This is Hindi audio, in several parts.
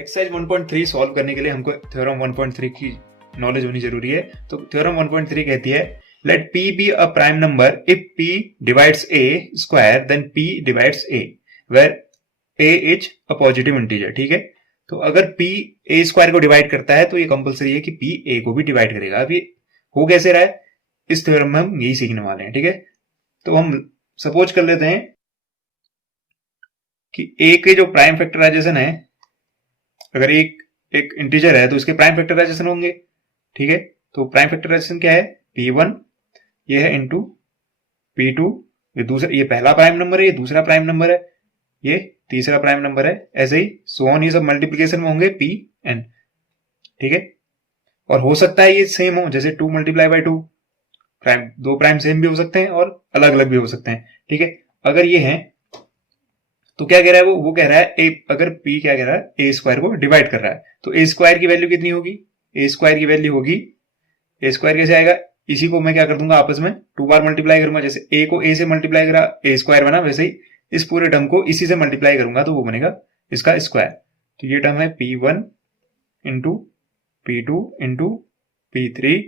एक्सरसाइज 1.3 सॉल्व करने के लिए हमको थ्योरम 1.3 की नॉलेज होनी जरूरी है। तो थ्योरम 1.3 कहती है let p be a prime number if p divides a square then p divides a where a is a positive integer. ठीक है, तो अगर p a स्क्वायर को डिवाइड करता है तो ये कंपलसरी है कि p a को भी डिवाइड करेगा। अब ये हो कैसे रहा है, इस थ्योरम में हम यही सीखने वाले हैं। ठीक है, तो हम सपोज कर लेते हैं कि a के जो प्राइम फैक्टराइजेशन है, अगर एक इंटीजर है तो इसके प्राइम फैक्टराइजेशन होंगे। ठीक है, तो प्राइम फैक्टराइजेशन क्या है, p1 ये है इंटू p2, ये पहला प्राइम नंबर है, ये दूसरा प्राइम नंबर है, ये तीसरा प्राइम नंबर है, ऐसे ही सो ऑन, ये सब मल्टीप्लीकेशन में होंगे pn। ठीक है, और हो सकता है ये सेम हो, जैसे 2 मल्टीप्लाई बाई 2, दो प्राइम सेम भी हो सकते हैं और अलग अलग भी हो सकते हैं। ठीक है, अगर ये है तो क्या कह रहा है वो कह रहा है अगर p क्या कह रहा है, a स्क्वायर को डिवाइड कर रहा है, तो a स्क्वायर की वैल्यू कितनी होगी, a स्क्वायर की वैल्यू होगी, a स्क्वायर कैसे आएगा, इसी को मैं क्या कर दूंगा आपस में 2 बार मल्टीप्लाई करूंगा, जैसे a को a से मल्टीप्लाई करा a स्क्वायर बना, वैसे ही इस पूरे टर्म को इसी से मल्टीप्लाई करूंगा तो वो बनेगा इसका स्क्वायर। तो ये टर्म है p1 into p2 into p3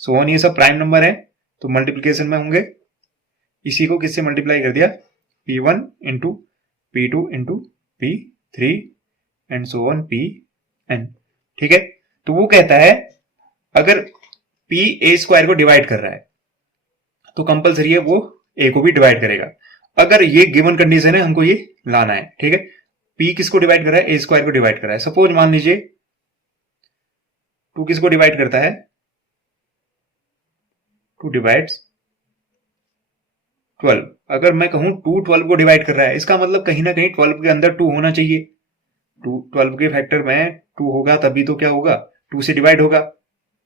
so on, ये सब प्राइम नंबर है तो मल्टीप्लीकेशन में होंगे, इसी को किससे मल्टीप्लाई कर दिया, p1 into p2 into p3 and so on pn। ठीक है, तो वो कहता है अगर p a स्क्वायर को डिवाइड कर रहा है तो कंपलसरी है वो a को भी डिवाइड करेगा। अगर ये गिवन कंडीशन है, हमको ये लाना है। ठीक है, p किसको डिवाइड कर रहा है, a स्क्वायर को डिवाइड कर रहा है। सपोज मान लीजिए 2 किसको डिवाइड करता है, 2 डिवाइड्स 12। अगर मैं कहूं 2 12 को डिवाइड कर रहा है, इसका मतलब कहीं ना कहीं 12 के अंदर 2 होना चाहिए। 12 के फैक्टर में 2 होगा तभी तो क्या होगा, 2 से डिवाइड होगा।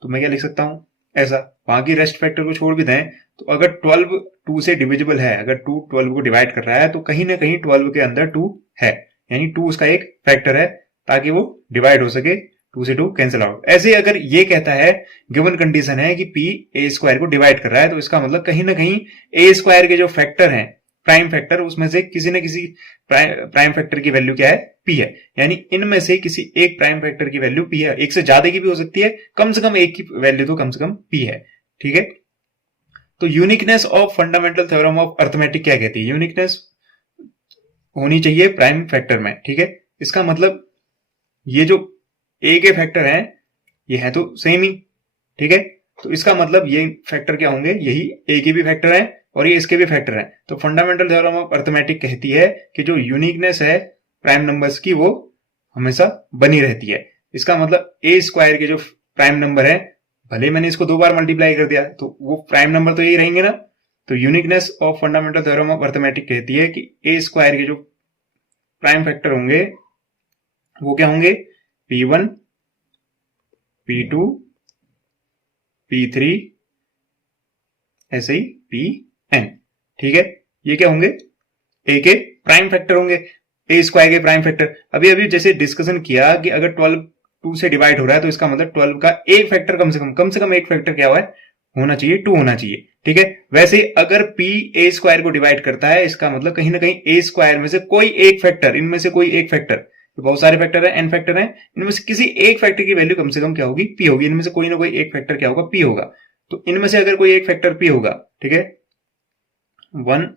तो मैं क्या लिख सकता हूं ऐसा, बाकी रेस्ट फैक्टर को छोड़ भी दें तो अगर 12 2 से डिविजिबल है, अगर 2 12 को डिवाइड कर रहा है तो कहीं ना कहीं 12 के अंदर 2 है, यानी 2 उसका एक फैक्टर है ताकि वो डिवाइड हो सके, 2 से 2 कैंसिल आउट। ऐसे अगर ये कहता है गिवन कंडीशन है कि p a स्क्वायर को डिवाइड कर रहा है तो इसका मतलब कहीं ना कहीं a स्क्वायर के जो फैक्टर हैं, प्राइम फैक्टर, उसमें से किसी न किसी प्राइम फैक्टर की वैल्यू क्या है, p है। यानी इनमें से किसी एक प्राइम फैक्टर की वैल्यू p है, एक से ज्यादा की भी हो सकती है, कम से कम एक की वैल्यू तो कम से कम p है। ठीक है, तो uniqueness of fundamental theorem of arithmetic क्या कहती है, यूनिकनेस होनी चाहिए प्राइम फैक्टर में। ठीक है, इसका मतलब ये जो a के फैक्टर हैं ये है तो सेम ही। ठीक है, तो इसका मतलब ये फैक्टर क्या होंगे, यही a के भी फैक्टर हैं और ये इसके भी फैक्टर हैं। तो फंडामेंटल थ्योरम ऑफ अर्थमेटिक कहती है कि जो यूनिकनेस है प्राइम नंबर्स की वो हमेशा बनी रहती है। इसका मतलब a स्क्वायर के जो प्राइम नंबर है, भले मैंने इसको 2 बार मल्टीप्लाई कर दिया तो वो प्राइम नंबर तो यही रहेंगे ना। तो uniqueness of fundamental theorem of arithmetic कहती है कि a स्क्वायर के जो प्राइम फैक्टर होंगे वो क्या होंगे, p1 p2 p3 ऐसे ही pn। ठीक है, ये क्या होंगे, a के प्राइम फैक्टर होंगे, a स्क्वायर के प्राइम फैक्टर। अभी अभी जैसे डिस्कशन किया कि अगर 12 2 से डिवाइड हो रहा है तो इसका मतलब 12 का एक फैक्टर कम से कम एक फैक्टर क्या हुआ है, होना चाहिए, 2 होना चाहिए। ठीक है, वैसे अगर p a स्क्वायर को डिवाइड करता है इसका मतलब कहीं ना कहीं a स्क्वायर में से कोई एक फैक्टर, इनमें से कोई एक फैक्टर, तो बहुत सारे फैक्टर है, n फैक्टर है, इनमें से किसी एक फैक्टर की वैल्यू कम से कम क्या होगी, p होगी। इनमें से कोई ना कोई एक फैक्टर क्या होगा, p होगा। तो इनमें से अगर कोई एक फैक्टर p होगा, ठीक है, one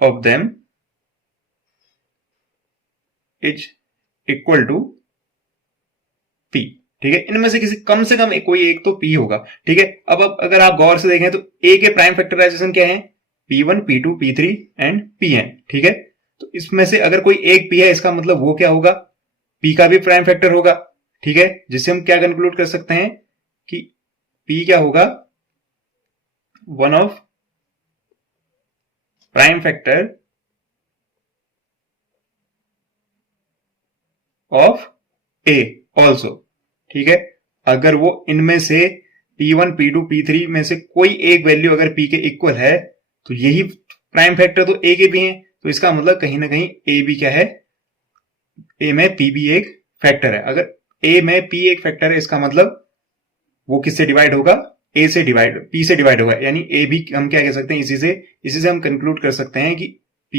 of them is equal to p। ठीक है, इनमें से किसी कम से कम कोई एक तो p होगा। ठीक है, अब अगर आप गौर से देखें तो a के प्राइम फैक्टराइजेशन क्या है, p1 p2 p3 and pn। ठीक है, तो इसमें से अगर कोई एक p है इसका मतलब वो क्या होगा, p का भी प्राइम फैक्टर होगा। ठीक है, जिससे हम क्या कंक्लूड कर सकते हैं कि p क्या होगा, one of prime factor of a also. ठीक है, अगर वो इनमें से p1 p2 p3 में से कोई एक वैल्यू अगर p के इक्वल है तो यही प्राइम फैक्टर तो a के भी हैं, तो इसका मतलब कहीं ना कहीं a भी क्या है, a में p भी एक फैक्टर है। अगर a में p एक फैक्टर है इसका मतलब वो किससे डिवाइड होगा, a से डिवाइड, p से डिवाइड होगा, यानी a भी हम क्या कह सकते हैं, इसी से हम कंक्लूड कर सकते हैं कि p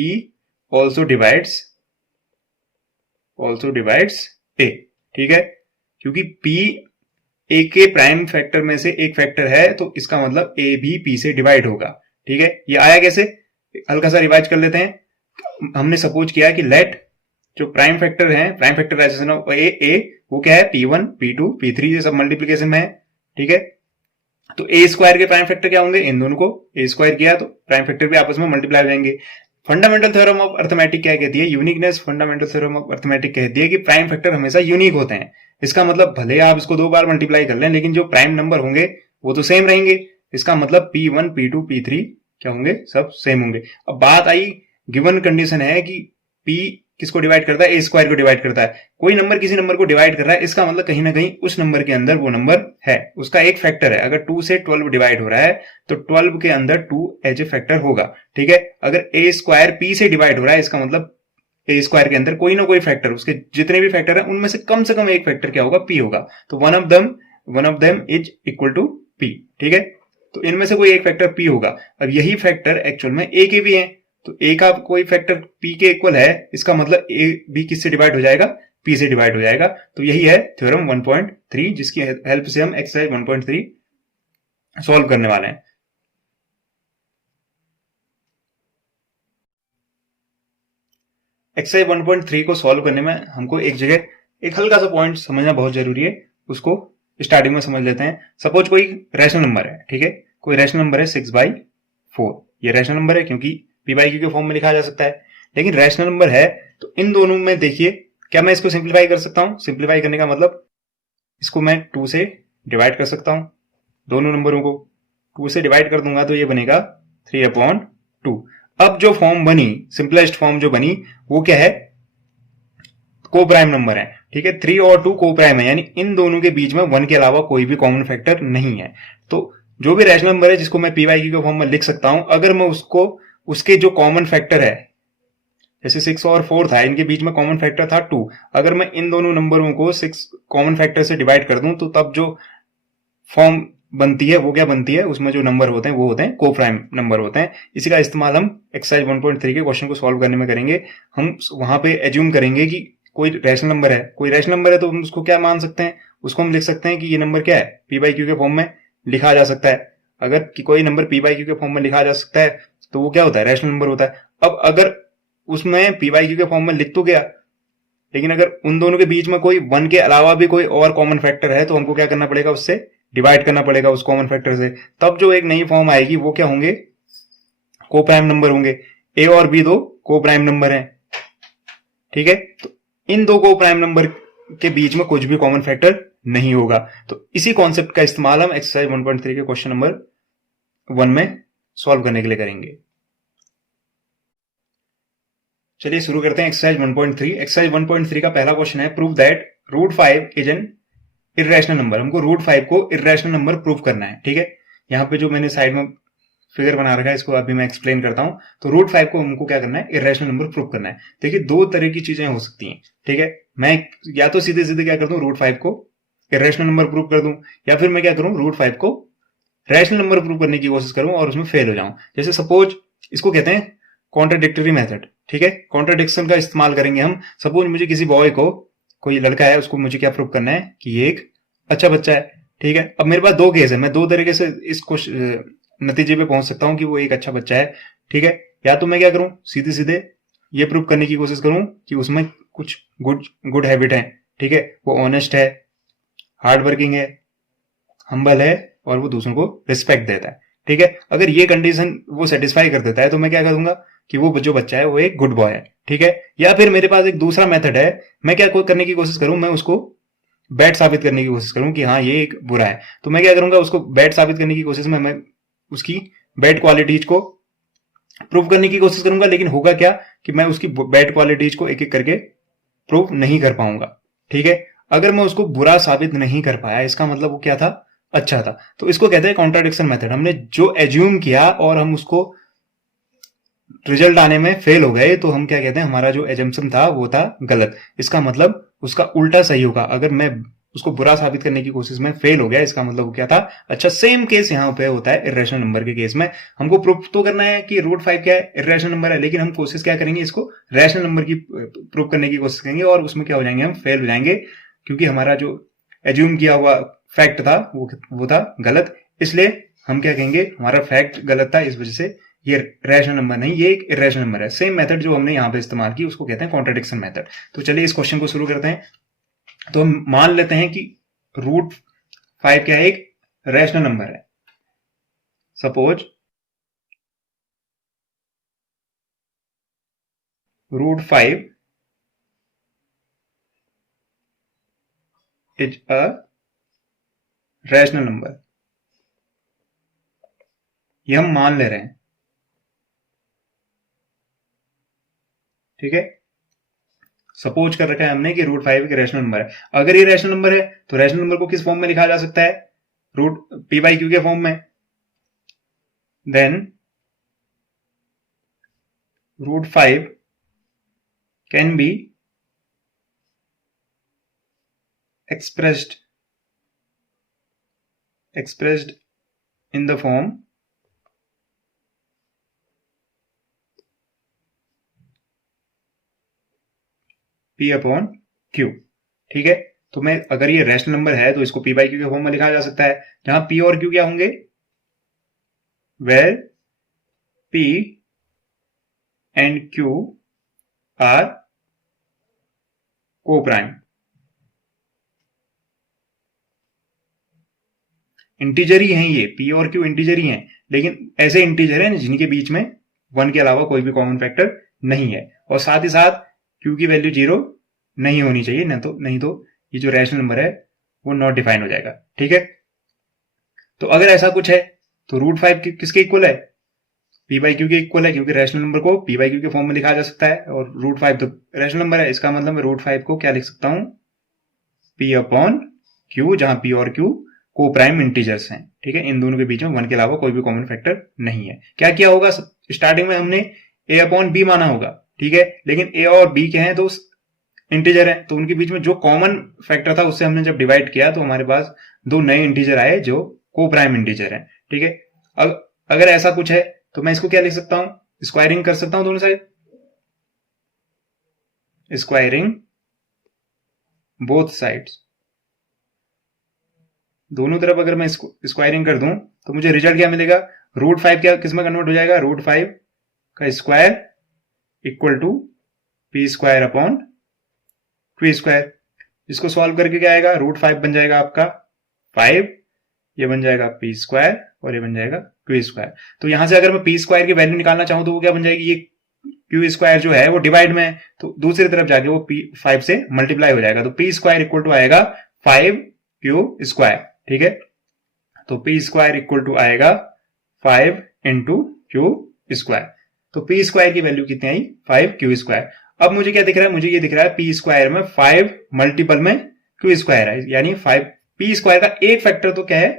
ऑल्सो डिवाइड्स ए, ठीक है, क्योंकि पी ए के प्राइम फैक्टर में से एक फैक्टर है, तो इसका मतलब ए भी पी से डिवाइड होगा। ठीक है, ये आया कैसे, हल्का सा रिवाइज कर लेते हैं। हमने सपोज किया कि लेट जो प्राइम फैक्टर है, प्राइम फैक्टराइजेशन ऑफ ए वो क्या है, P1 P2 P3, ये सब मल्टीप्लीकेशन में है। ठीक है, तो ए स्क्वायर के प्राइम फैक्टर क्या होंगे, इन दोनों को ए स्क्वायर किया तो प्राइम फैक्टर भी आपस में मल्टीप्लाई हो जाएंगे। फंडामेंटल थ्योरम ऑफ अर्थमेटिक क्या कहती है, uniqueness fundamental theorem of arithmetic कहती है कि प्राइम फैक्टर हमेशा यूनिक होते हैं। इसका मतलब भले आप इसको 2 बार मल्टीप्लाई कर लें, लेकिन जो प्राइम नंबर होंगे वो तो सेम रहेंगे। इसका मतलब P1 P2 P3 क्या होंगे, सब सेम होंगे। अब बात आई, गिवन कंडीशन है कि P किसको डिवाइड करता है, ए स्क्वायर को डिवाइड करता है। कोई नंबर किसी नंबर को डिवाइड कर रहा है, इसका मतलब कहीं ना कहीं उस नंबर के अंदर वो नंबर है, उसका एक फैक्टर है। अगर 2 से 12 डिवाइड हो रहा है तो 12 के अंदर 2 एज ए फैक्टर होगा। ठीक है, अगर ए स्क्वायर पी से डिवाइड हो रहा है, इसका मतलब ए स्क्वायर के अंदर कोई ना कोई फैक्टर, उसके जितने भी फैक्टर है उनमें से कम एक फैक्टर क्या होगा, पी होगा। तो one of them is equal to P. ठीक है, तो इनमें से कोई एक फैक्टर पी होगा। अब यही फैक्टर एक्चुअल में ए के भी हैं, तो ए का कोई फैक्टर पी के इक्वल है, इसका मतलब ए भी किससे डिवाइड हो जाएगा, पी से डिवाइड हो जाएगा। तो यही है थ्योरम 1.3, जिसकी हेल्प से हम एक्सरसाइज 1.3 सॉल्व करने वाले हैं। एक्सरसाइज 1.3 को सॉल्व करने में हमको एक जगह एक हल्का सा पॉइंट समझना बहुत जरूरी है, उसको स्टार्टिंग में समझ लेते हैं। सपोज कोई रैशनल नंबर है, ठीक है, कोई रैशनल नंबर है 6/4। ये रैशनल नंबर है क्योंकि पी बाई क्यू के फॉर्म में लिखा जा सकता है। लेकिन रैशनल नंबर है तो इन दोनों में देखिए, क्या मैं इसको सिंप्लीफाई कर सकता हूं? सिंप्लीफाई करने का मतलब इसको मैं 2 से डिवाइड कर सकता हूं, दोनों नंबरों को 2 से डिवाइड कर दूंगा तो ये बनेगा 3/2। अब जो फॉर्म बनी, सिंपलेस्ट फॉर्म जो बनी, वो क्या है, को प्राइम नंबर है। ठीक है, 3 और 2 को प्राइम है, यानी इन दोनों के बीच में 1 के अलावा कोई भी कॉमन फैक्टर नहीं है। तो जो भी रैशनल नंबर है जिसको मैं पी वाई क्यू के फॉर्म में लिख सकता हूं, अगर मैं उसको उसके जो कॉमन फैक्टर है, जैसे 6 और 4 था, इनके बीच में कॉमन फैक्टर था 2, अगर मैं इन दोनों नंबरों को 6 कॉमन फैक्टर से डिवाइड कर दूं तो तब जो फॉर्म बनती है वो क्या बनती है, उसमें जो नंबर होते हैं वो होते हैं को प्राइम नंबर होते हैं। इसी का इस्तेमाल हम एक्सरसाइज 1.3 के क्वेश्चन को सॉल्व करने में करेंगे। हम वहां पे एज्यूम करेंगे कि कोई रैशनल नंबर है, कोई रैशनल नंबर है तो हम उसको क्या मान सकते हैं, उसको हम लिख सकते हैं कि ये नंबर क्या है, पी बाई क्यू के फॉर्म में लिखा जा सकता है। अगर कि कोई नंबर पी बाई क्यू के फॉर्म में लिखा जा सकता है तो वो क्या होता है, रैशनल नंबर होता है। अब अगर उसमें पी बाई क्यू के फॉर्म में लिख तो गया, लेकिन अगर उन दोनों के बीच में कोई 1 के अलावा भी कोई और कॉमन फैक्टर है तो हमको क्या करना पड़ेगा, उससे डिवाइड करना पड़ेगा उस कॉमन फैक्टर से। तब जो एक नई फॉर्म आएगी वो क्या होंगे, को प्राइम नंबर होंगे। ए और बी दो को प्राइम नंबर हैं। ठीक है, तो इन दो को प्राइम नंबर के बीच में कुछ भी कॉमन फैक्टर नहीं होगा। तो इसी कॉन्सेप्ट का इस्तेमाल हम एक्सरसाइज 1.3 के क्वेश्चन नंबर 1 में सॉल्व करने के लिए करेंगे। चलिए शुरू करते हैं एक्सरसाइज 1.3। एक्सरसाइज 1.3 का पहला क्वेश्चन है, prove that √5 is an irrational number. हमको √5 को इर्रेशनल नंबर प्रूव करना है। ठीक है, यहाँ पे जो मैंने साइड में फिगर बना रखा है इसको अभी मैं एक्सप्लेन करता हूं। तो √5 को हमको क्या करना है, इर्रेशनल नंबर प्रूव करना है। देखिए, दो तरह की चीजें हो सकती हैं। ठीक है, मैं या तो सीधे सीधे क्या कर दूं, √5 को इर्रेशनल नंबर प्रूव कर दूं, या फिर मैं क्या करूं, √5 को रैशनल नंबर प्रूव करने की कोशिश करूं और उसमें फेल हो जाऊं। जैसे सपोज इसको कहते हैं कॉन्ट्राडिक्टरी मेथड। ठीक है, कॉन्ट्राडिक्शन का इस्तेमाल करेंगे हम। सपोज मुझे किसी बॉय को, कोई लड़का है, उसको मुझे क्या प्रूव करना है कि ये एक अच्छा बच्चा है। ठीक है, अब मेरे पास दो केस है, मैं दो तरीके से इसको नतीजे पे पहुंच सकता हूं कि वो एक अच्छा बच्चा है। ठीक है, या तो मैं क्या करूं, सीधे सीधे ये प्रूव करने की कोशिश करूं कि उसमें कुछ गुड हैबिट है। ठीक है, वो ऑनेस्ट है, हार्ड वर्किंग है, हम्बल है और वो दूसरों को रिस्पेक्ट देता है। ठीक है, अगर ये कंडीशन वो सेटिस्फाई कर देता है तो मैं क्या करूंगा कि वो जो बच्चा है वो एक गुड बॉय है। ठीक है, या फिर मेरे पास एक दूसरा मेथड है, मैं क्या करने की कोशिश करूं, मैं उसको बैड साबित करने की कोशिश करूं कि हाँ ये एक बुरा है। तो मैं क्या करूंगा, उसको बैड साबित करने की कोशिश में मैं उसकी बैड क्वालिटीज को प्रूव करने की कोशिश करूंगा। लेकिन होगा क्या कि मैं उसकी बैड क्वालिटीज को एक एक करके प्रूव नहीं कर पाऊंगा। ठीक है, अगर मैं उसको बुरा साबित नहीं कर पाया, इसका मतलब वो क्या था, अच्छा था। तो इसको कहते हैं कॉन्ट्राडिक्शन मेथड। हमने जो एज्यूम किया और हम उसको रिजल्ट आने में फेल हो गए, तो हम क्या कहते हैं, हमारा जो एजम्पशन था वो था गलत। इसका मतलब उसका उल्टा सही होगा। अगर मैं उसको बुरा साबित करने की कोशिश में फेल हो गया, इसका मतलब वो क्या था? अच्छा, सेम केस यहाँ पे होता है इर्रेशनल नंबर के केस में। हमको प्रूफ तो करना है कि रूट 5 क्या है? इर्रेशनल नंबर है, लेकिन हम कोशिश क्या करेंगे? इसको रैशनल नंबर की प्रूफ करने की कोशिश करेंगे, और उसमें क्या हो जाएंगे? हम फेल हो जाएंगे, क्योंकि हमारा जो एज्यूम किया हुआ फैक्ट था वो था गलत। इसलिए हम क्या कहेंगे? हमारा फैक्ट गलत था, इस वजह से ये रैशनल नंबर नहीं, ये एक इर्रेशनल नंबर है। सेम मेथड जो हमने यहाँ पे इस्तेमाल की उसको कहते हैं कॉन्ट्रडिक्शन मेथड। तो चलिए इस क्वेश्चन को शुरू करते हैं। तो हम मान लेते हैं कि रूट 5 क्या है? एक रैशनल नंबर है। Suppose root 5 is a rational number, ये हम मान ले रहे हैं, ठीक है। सपोज कर रखा है हमने कि रूट 5 एक रैशनल नंबर है। अगर ये रैशनल नंबर है तो रैशनल नंबर को किस फॉर्म में लिखा जा सकता है? रूट पी बाई क्यू के फॉर्म में। Then root 5 can be expressed in the form p upon q, ठीक है। तो मैं अगर ये रैशनल नंबर है तो इसको p बाई क्यू के फॉर्म में लिखा जा सकता है, जहां p और q क्या होंगे? Where p and q are coprime. Integer ही हैं ये, p और q इंटीजर ही हैं, लेकिन ऐसे इंटीजर हैं जिनके बीच में 1 के अलावा कोई भी कॉमन फैक्टर नहीं है, और साथ ही साथ q की वैल्यू 0 नहीं होनी चाहिए, नहीं तो ये जो रैशनल नंबर है वो नॉट डिफाइन हो जाएगा, ठीक है। तो अगर ऐसा कुछ है तो रूट 5 किसके इक्वल है? p बाई क्यू के इक्वल है, क्योंकि रैशनल नंबर को p बाई क्यू के फॉर्म में लिखा जा सकता है, और रूट 5 तो रैशनल नंबर है। इसका मतलब मैं रूट 5 को क्या लिख सकता हूं? p अपॉन q, जहां p और q को प्राइम इंटीजर्स हैं, ठीक है। इन दोनों के बीच में 1 के अलावा कोई भी कॉमन फैक्टर नहीं है। क्या किया होगा? स्टार्टिंग में हमने a अपॉन b माना होगा, ठीक है, लेकिन a और b क्या है? तो इंटीजर है, तो उनके बीच में जो कॉमन फैक्टर था उससे हमने जब डिवाइड किया तो हमारे पास दो नए इंटीजर आए जो को प्राइम इंटीजर है, ठीक है। अब अगर ऐसा कुछ है तो मैं इसको क्या लिख सकता हूं? स्क्वायरिंग कर सकता हूं दोनों साइड, स्क्वायरिंग बोथ साइड्स। दोनों तरफ अगर मैं इसको स्क्वायरिंग कर दूं तो मुझे रिजल्ट क्या मिलेगा? रूट 5 क्या किस में कन्वर्ट हो जाएगा? रूट 5 का square equal to P square upon Q square. इसको सॉल्व करके क्या आएगा? रूट 5 बन जाएगा आपका 5, ये बन जाएगा पी स्क्वायर, और ये बन जाएगा क्यू स्क्वायर। तो यहां से अगर मैं पी स्क्वायर की वैल्यू निकालना चाहूं तो वो क्या बन जाएगी? ये क्यू स्क्वायर जो है वो डिवाइड में है, तो दूसरी तरफ जाके वो पी 5 से मल्टीप्लाई हो जाएगा, तो पी स्क्वायर इक्वल टू आएगा 5 क्यू स्क्वायर, ठीक है। तो पी स्क्वायर इक्वल टू आएगा 5 इंटू क्यू स्क्वायर। तो पी स्क्वायर की वैल्यू कितनी आई? 5 क्यू स्क्वायर। अब मुझे क्या दिख रहा है? मुझे ये दिख रहा है पी स्क्वायर में 5 मल्टीपल में क्यू स्क्वायर है, यानी 5 पी स्क्वायर का एक फैक्टर तो क्या है?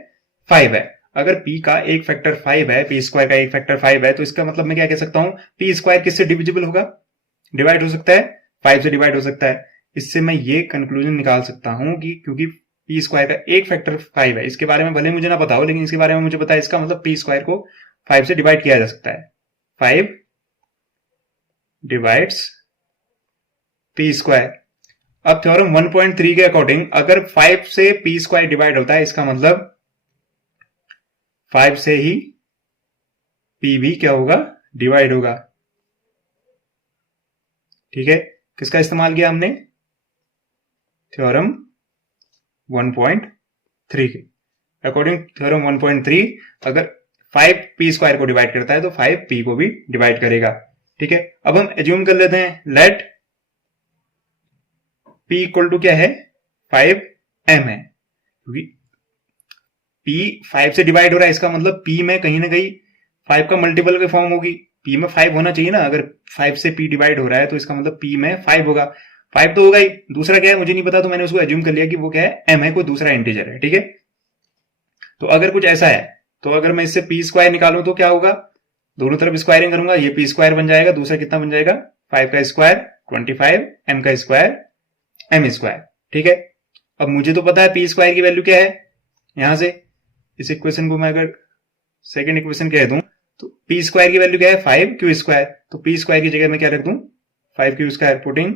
5 है। अगर p का एक फैक्टर 5 है, पी स्क्वायर का एक फैक्टर 5 है, तो इसका मतलब मैं क्या कह सकता हूं? पी स्क्वायर किससे डिविजिबल होगा? डिवाइड हो सकता है, 5 से डिवाइड हो सकता है। इससे मैं ये कंक्लूजन निकाल सकता हूं कि क्योंकि पी स्क्वायर का एक फैक्टर 5 है, इसके बारे में भले मुझे ना पता हो, लेकिन इसके बारे में मुझे पता है, इसका मतलब पी स्क्वायर को 5 से डिवाइड किया जा सकता है। 5 डिवाइड्स पी स्क्वायर। अब थ्योरम 1.3 के अकॉर्डिंग अगर 5 से पी स्क्वायर डिवाइड होता है, इसका मतलब 5 से ही पी भी क्या होगा? डिवाइड होगा, ठीक है। किसका इस्तेमाल किया हमने? थ्योरम 1.3 के अकॉर्डिंग। थ्योरम 1.3 अगर 5 पी स्क्वायर को डिवाइड करता है तो 5 पी को भी डिवाइड करेगा, ठीक है। अब हम एज्यूम कर लेते हैं, लेट P इक्वल टू क्या है? 5m है, क्योंकि P 5 से डिवाइड हो रहा है, इसका मतलब P में कहीं ना कहीं 5 का मल्टीपल की फॉर्म होगी। P में 5 होना चाहिए ना, अगर 5 से P डिवाइड हो रहा है तो इसका मतलब P में 5 होगा। 5 तो होगा ही, दूसरा क्या है मुझे नहीं पता, तो मैंने उसको एज्यूम कर लिया कि वो क्या है? m है, कोई दूसरा इंटीजर है, ठीक है। तो अगर कुछ ऐसा है तो अगर मैं इससे पी स्क्वायर निकालूं तो क्या होगा? दोनों तरफ स्क्वायरिंग करूंगा, ये पी स्क्वायर बन जाएगा, दूसरा कितना बन जाएगा? 5 का स्क्वायर 25, m का स्क्वायर m स्क्वायर, ठीक है। अब मुझे तो पता है पी स्क्वायर की वैल्यू क्या है, यहां से इस इक्वेशन को मैं अगर सेकेंड इक्वेशन कह दूं तो पी स्क्वायर की वैल्यू क्या है 5q²। तो पी स्क्वायर की जगह मैं क्या रख दूं 5q², putting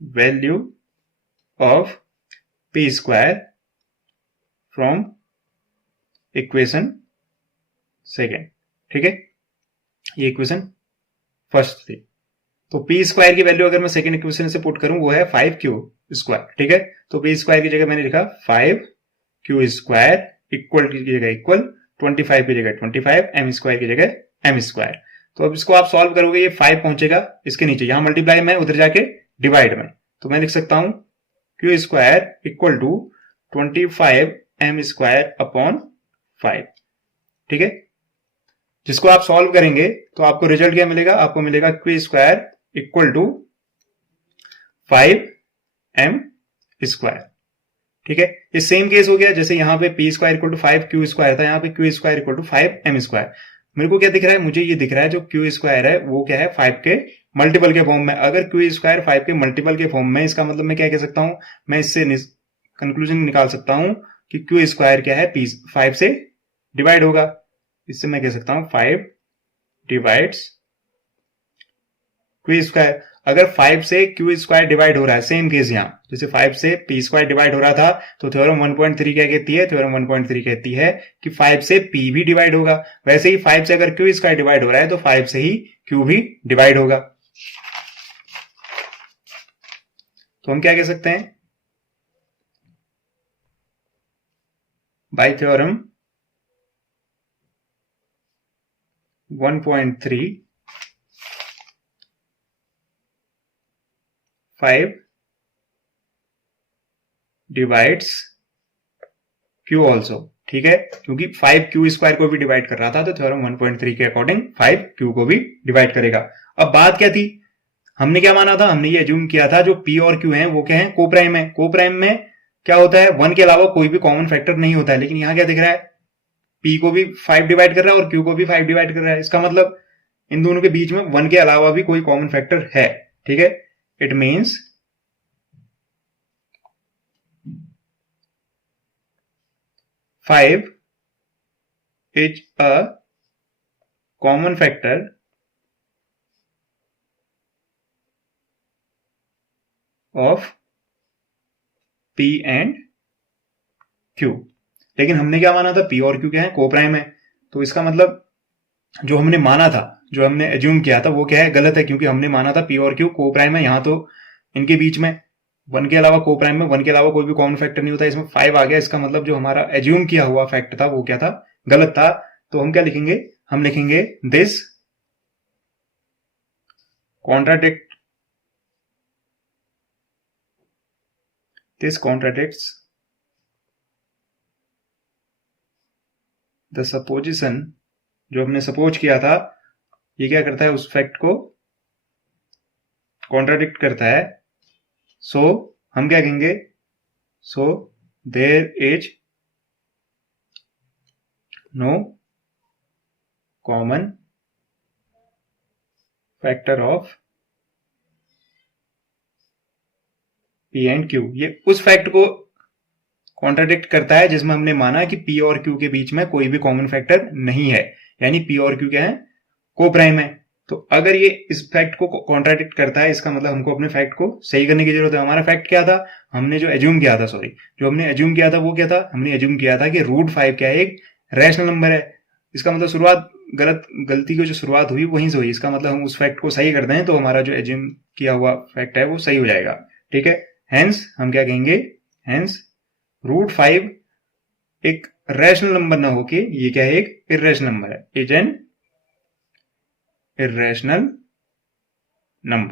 value of P square from equation second. ठीक है, ये इक्वेशन फर्स्ट थी। तो पी स्क्वायर की वैल्यू अगर मैं सेकेंड इक्वेशन से पुट करूं वो है 5q²। ठीक है, तो पी स्क्वायर की जगह मैंने लिखा 5q² इक्वल की जगह इक्वल, 25 की जगह 25, एम स्क्वायर की जगह एम स्क्वायर। तो अब इसको आप सॉल्व करोगे, ये 5 पहुंचेगा इसके नीचे, यहां मल्टीप्लाई में, उधर जाके डिवाइड में। तो मैं लिख सकता हूं q² equal to 25 M square upon 5। ठीक है, जिसको आप सॉल्व करेंगे तो आपको रिजल्ट क्या मिलेगा, आपको मिलेगा q² equal to 5m square. ठीक है, ये सेम केस हो गया जैसे यहां पे P square equal to 5q² था, यहां पे q² इक्वल टू 5m²। मेरे को क्या दिख रहा है, मुझे ये दिख रहा है जो q² है वो क्या है 5 के मल्टीपल के फॉर्म में। अगर q² 5 के मल्टीपल के फॉर्म में, इसका मतलब मैं क्या कह सकता हूं, मैं इससे कंक्लूजन निकाल सकता हूं कि q² क्या है 5 से डिवाइड होगा। इससे मैं कह सकता हूं 5 डिवाइड्स q²। अगर 5 से q² डिवाइड हो रहा है, सेम केस यहां जैसे 5 से p² डिवाइड हो रहा था, तो थ्योरम 1.3 क्या कहती है, थ्योरम 1.3 कहती है कि 5 से p भी डिवाइड होगा। वैसे ही 5 से अगर q² डिवाइड हो रहा है तो 5 से ही q भी डिवाइड होगा। तो हम क्या कह सकते हैं, bye theorem 1.3 5 divides q also. ठीक है, क्योंकि 5q² को भी डिवाइड कर रहा था, तो थ्योरम 1.3 के अकॉर्डिंग 5q को भी डिवाइड करेगा। अब बात क्या थी, हमने क्या माना था, हमने ये एज्यूम किया था जो p और q हैं वो क्या है, कोप्राइम है। कोप्राइम में क्या होता है, 1 के अलावा कोई भी कॉमन फैक्टर नहीं होता है। लेकिन यहां क्या दिख रहा है, p को भी 5 डिवाइड कर रहा है और q को भी 5 डिवाइड कर रहा है। इसका मतलब इन दोनों के बीच में 1 के अलावा भी कोई कॉमन फैक्टर है। ठीक है, it means 5 is a common factor of P and Q। लेकिन हमने क्या माना था, P और Q क्या है, कोप्राइम है। तो इसका मतलब जो हमने माना था, जो हमने एज्यूम किया था वो क्या है, गलत है। क्योंकि हमने माना था P और Q कोप्राइम है, यहां तो इनके बीच में 1 के अलावा कोप्राइम में 1 के अलावा कोई भी कॉमन फैक्टर नहीं होता। इसमें 5 आ गया, इसका मतलब जो हमारा एज्यूम किया हुआ फैक्ट था वो क्या था, गलत था। तो हम क्या लिखेंगे, हम लिखेंगे दिस contradicts द सपोजिशन। जो हमने सपोज किया था ये क्या करता है, उस फैक्ट को कॉन्ट्राडिक्ट करता है। सो हम क्या कहेंगे, so there is no common factor of P and Q। ये उस फैक्ट को कॉन्ट्राडिक्ट करता है जिसमें हमने माना कि P और Q के बीच में कोई भी कॉमन फैक्टर नहीं है, यानी P और Q क्या है, कोप्राइम है। तो अगर ये इस फैक्ट को कॉन्ट्राडिक्ट करता है, इसका मतलब हमको अपने फैक्ट को सही करने की जरूरत है। हमारा फैक्ट क्या था, हमने जो एज्यूम किया था, जो हमने एज्यूम किया था वो क्या था, हमने एज्यूम किया था कि √5 क्या है, एक रैशनल नंबर है। इसका मतलब शुरुआत गलती की जो शुरुआत हुई वहीं से हुई। इसका मतलब हम उस फैक्ट को सही कर दें तो हमारा जो एज्यूम किया हुआ फैक्ट है वो सही हो जाएगा। ठीक है, हेंस हम क्या कहेंगे, हेंस √5 एक रैशनल नंबर ना होके ये क्या है, एक इर्रेशनल नंबर है, इज एन irrational number।